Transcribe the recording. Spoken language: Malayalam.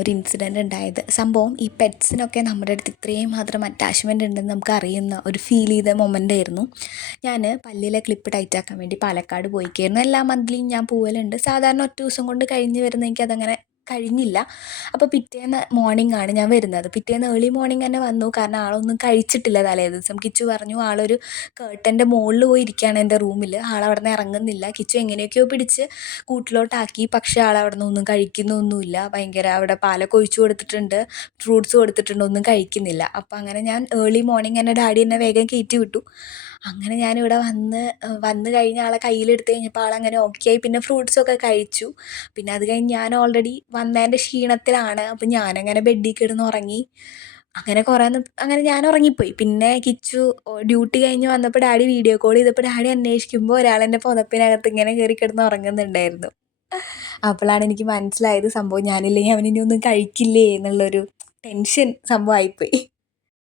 ഒരു ഇൻസിഡൻറ്റ് ഉണ്ടായത്. സംഭവം ഈ പെറ്റ്സിനൊക്കെ നമ്മുടെ അടുത്ത് ഇത്രയും മാത്രം അറ്റാച്ച്മെൻ്റ് ഉണ്ടെന്ന് നമുക്ക് അറിയുന്ന ഒരു ഫീൽ ചെയ്ത മൊമെൻ്റ് ആയിരുന്നു. ഞാൻ പല്ലിലെ ക്ലിപ്പ് ടൈറ്റാക്കാൻ വേണ്ടി പാലക്കാട് പോയിക്കായിരുന്നു. എല്ലാ മന്ത്ലിയും ഞാൻ പോവലുണ്ട്. സാധാരണ ഒറ്റ ദിവസം കൊണ്ട് കഴിഞ്ഞ് വരുന്ന എനിക്കതങ്ങനെ കഴിഞ്ഞില്ല. അപ്പോൾ പിറ്റേന്ന് മോർണിംഗ് ആണ് ഞാൻ വരുന്നത്. പിറ്റേന്ന് ഏർലി മോർണിംഗ് തന്നെ വന്നു. കാരണം ആളൊന്നും കഴിച്ചിട്ടില്ല തലേ ദിവസം. കിച്ചു പറഞ്ഞു ആളൊരു കേർട്ടൻ്റെ മുകളിൽ പോയി ഇരിക്കുകയാണ് എൻ്റെ റൂമിൽ. ആളവിടെ നിന്ന് ഇറങ്ങുന്നില്ല. കിച്ചു എങ്ങനെയൊക്കെയോ പിടിച്ച് കൂട്ടിലോട്ടാക്കി. പക്ഷേ ആളവിടെ നിന്ന് ഒന്നും കഴിക്കുന്നൊന്നുമില്ല. ഭയങ്കര അവിടെ പാലൊക്കെ ഒഴിച്ചു കൊടുത്തിട്ടുണ്ട്, ഫ്രൂട്ട്സ് കൊടുത്തിട്ടുണ്ട്, ഒന്നും കഴിക്കുന്നില്ല. അപ്പം അങ്ങനെ ഞാൻ ഏർലി മോർണിംഗ് എൻ്റെ ഡാഡി എന്നെ വേഗം കയറ്റി വിട്ടു. അങ്ങനെ ഞാനിവിടെ വന്ന് കഴിഞ്ഞ് ആളെ കയ്യിലെടുത്ത് കഴിഞ്ഞപ്പോൾ ആളങ്ങനെ ഓക്കെ ആയി. പിന്നെ ഫ്രൂട്ട്സൊക്കെ കഴിച്ചു. പിന്നെ അത് കഴിഞ്ഞ് ഞാൻ ഓൾറെഡി വന്നതിൻ്റെ ക്ഷീണത്തിലാണ്. അപ്പം ഞാനങ്ങനെ ബെഡിൽ കിടന്ന് ഉറങ്ങി. അങ്ങനെ ഞാൻ ഉറങ്ങിപ്പോയി. പിന്നെ കിച്ചു ഡ്യൂട്ടി കഴിഞ്ഞ് വന്നപ്പോൾ ഡാഡി വീഡിയോ കോൾ ചെയ്തപ്പോൾ ഡാഡി അന്വേഷിക്കുമ്പോൾ ഒരാളെൻ്റെ പുതപ്പിനകത്ത് ഇങ്ങനെ കയറി കിടന്ന് ഉറങ്ങുന്നുണ്ടായിരുന്നു. അപ്പോഴാണ് എനിക്ക് മനസ്സിലായത് സംഭവം ഞാനില്ലെങ്കിൽ അവനിനി ഒന്നും കഴിക്കില്ലേ എന്നുള്ളൊരു ടെൻഷൻ സംഭവമായിപ്പോയി.